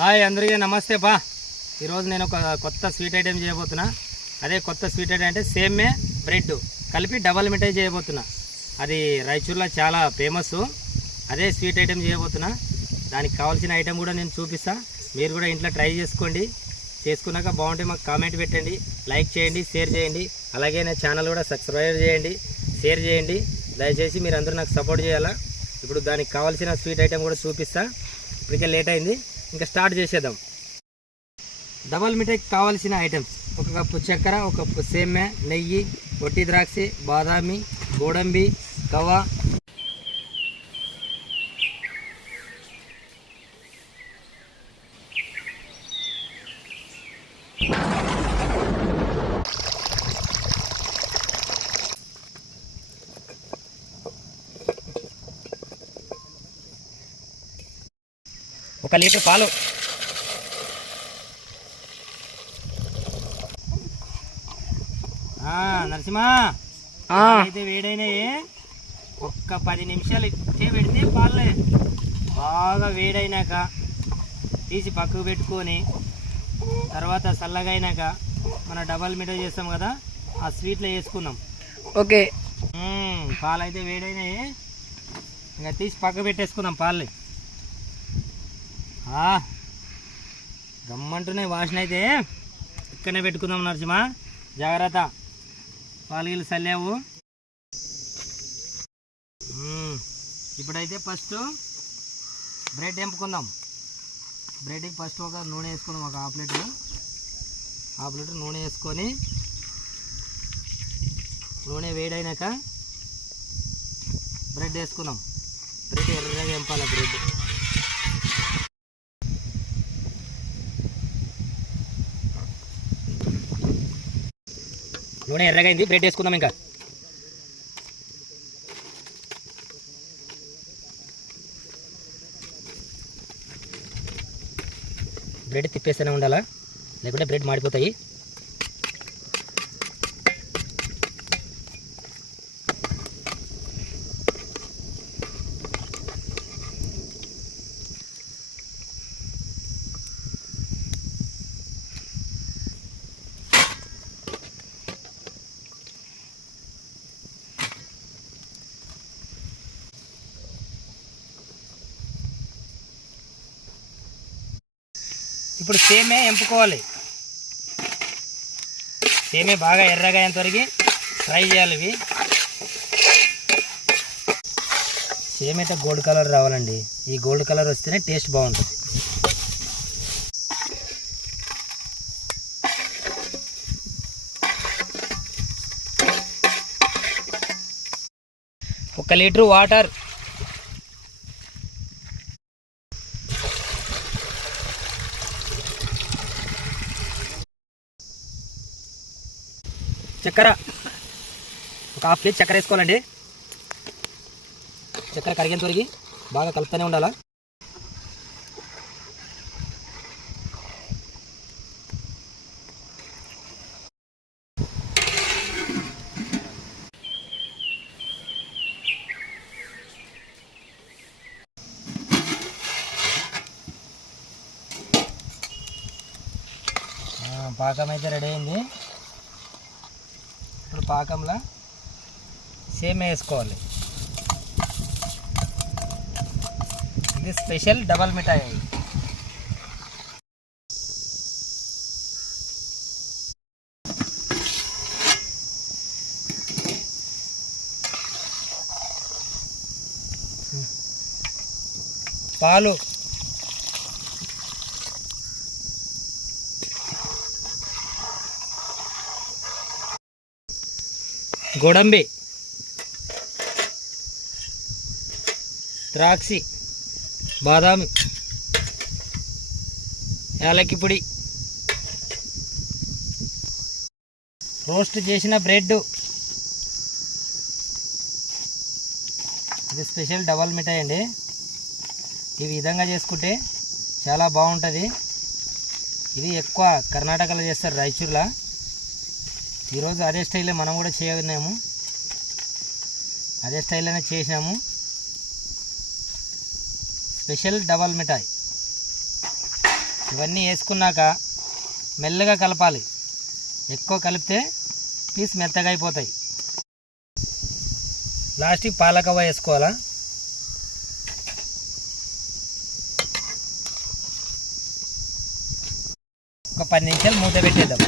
Hi అందరికీ నమస్తే బా. ఈరోజు నేను ఒక కొత్త స్వీట్ ఐటెం చేయబోతున్నా. అదే కొత్త స్వీట్ ఐటెం అంటే సేమే బ్రెడ్ కలిపి డబల్ మిఠాయి చేయబోతున్నా. అది రాయచూర్లో చాలా ఫేమస్. అదే స్వీట్ ఐటెం చేయబోతున్నా. దానికి కావాల్సిన ఐటెం కూడా నేను చూపిస్తా. మీరు కూడా ఇంట్లో ట్రై చేసుకోండి. చేసుకున్నాక బాగుంటే మాకు కామెంట్ పెట్టండి, లైక్ చేయండి, షేర్ చేయండి. అలాగే నా ఛానల్ కూడా సబ్స్క్రైబ్ చేయండి, షేర్ చేయండి. దయచేసి మీరు అందరూ నాకు సపోర్ట్ చేయాలా. ఇప్పుడు దానికి కావాల్సిన స్వీట్ ఐటెం కూడా చూపిస్తా. ఇప్పటికే లేట్ అయింది, ఇంకా స్టార్ట్ చేసేద్దాం. డబల్ మిఠాయికి కావాల్సిన ఐటమ్స్: ఒక కప్పు చక్కెర, ఒక కప్పు సేమ్యా, నెయ్యి, ఒట్టి ద్రాక్ష, బాదామి, గోడంబి, కవ్వ, ఒక లీటర్ పాలు, నరసింహ అయితే వేడైనాయి. ఒక్క 10 నిమిషాలు ఇచ్చే పెడితే పాలే బాగా వేడైనాక తీసి పక్కకు పెట్టుకొని తర్వాత చల్లగా అయినాక మన డబల్ మిఠాయి చేస్తాం కదా, ఆ స్వీట్లో వేసుకుందాం. ఓకే. పాలు అయితే వేడైనాయి, ఇంకా తీసి పక్క పెట్టేసుకుందాం. పాలు గమ్మంటున్నాయి, వాసన అయితే ఇక్కడనే పెట్టుకుందాం. నరసింహ జాగ్రత్త, పాలు చల్లావు. ఇప్పుడైతే ఫస్ట్ బ్రెడ్ ఎంపుకుందాం. బ్రెడ్కి ఫస్ట్ ఒక నూనె వేసుకుందాం. ఒక హాఫ్ లీటర్ నూనె వేసుకొని నూనె వేడైనాక బ్రెడ్ వేసుకుందాం. బ్రెడ్ ఎర్రగా ఎంపాలి. బ్రెడ్ నూనె ఎర్రగైంది, బ్రెడ్ వేసుకుందాం. ఇంకా బ్రెడ్ తిప్పేస్తూనే ఉండాలా, లేకుంటే బ్రెడ్ మాడిపోతాయి. ఇప్పుడు సేమే ఎంపుకోవాలి. సేమే బాగా ఎర్రగా అయ్యేంత వరకు ఫ్రై చేయాలి. ఇవి సేమ్ అయితే గోల్డ్ కలర్ రావాలండి. ఈ గోల్డ్ కలర్ వస్తేనే టేస్ట్ బాగుంటుంది. ఒక లీటర్ వాటర్, చక్కెర, ఒక హాఫ్ ప్లేట్ చక్కెర వేసుకోవాలండి. చక్కెర కరిగేంత వరకు బాగా కలుపుతూనే ఉండాలా. పాకం అయితే రెడీ అయింది. ఇప్పుడు పాకంలో సేమ్ వేసుకోవాలి. ఇది స్పెషల్ డబల్ మిఠాయి. పాలు, గోడంబి, ద్రాక్షి, బాదామి, యాలక్కి పొడి, రోస్ట్ చేసిన బ్రెడ్. ఇది స్పెషల్ డబల్ మిఠాయి అండి. ఈ విధంగా చేసుకుంటే చాలా బాగుంటుంది. ఇది ఎక్కువ కర్ణాటకలో చేస్తారు, రాయచూర్లో. ఈరోజు అదే స్టైల్లో మనం కూడా చేయగలిగాము. అదే స్టైల్లోనే చేసినాము. స్పెషల్ డబల్ మిఠాయి. ఇవన్నీ వేసుకున్నాక మెల్లగా కలపాలి. ఎక్కువ కలిపితే పీస్ మెత్తగా అయిపోతాయి. లాస్ట్కి పాలకవ్వ వేసుకోవాలా. ఒక 10 నిమిషాలు మూత పెట్టేద్దాం.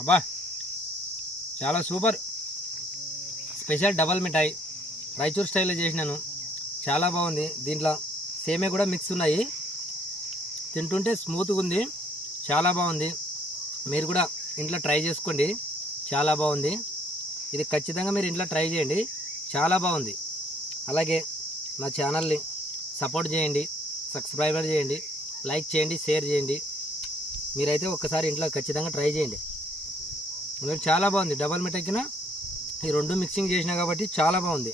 అబ్బా చాలా సూపర్. స్పెషల్ డబల్ మిఠాయి రాయచూర్ స్టైల్లో చేసినాను. చాలా బాగుంది. దీంట్లో సేమే కూడా మిక్స్ ఉన్నాయి. తింటుంటే స్మూత్గా ఉంది. చాలా బాగుంది. మీరు కూడా ఇంట్లో ట్రై చేసుకోండి. చాలా బాగుంది. ఇది ఖచ్చితంగా మీరు ఇంట్లో ట్రై చేయండి. చాలా బాగుంది. అలాగే నా ఛానల్ని సపోర్ట్ చేయండి, సబ్స్క్రైబర్ చేయండి, లైక్ చేయండి, షేర్ చేయండి. మీరైతే ఒక్కసారి ఇంట్లో ఖచ్చితంగా ట్రై చేయండి. చాలా బాగుంది. డబల్ మిఠాయికిన ఈ రెండు మిక్సింగ్ చేసినా కాబట్టి చాలా బాగుంది.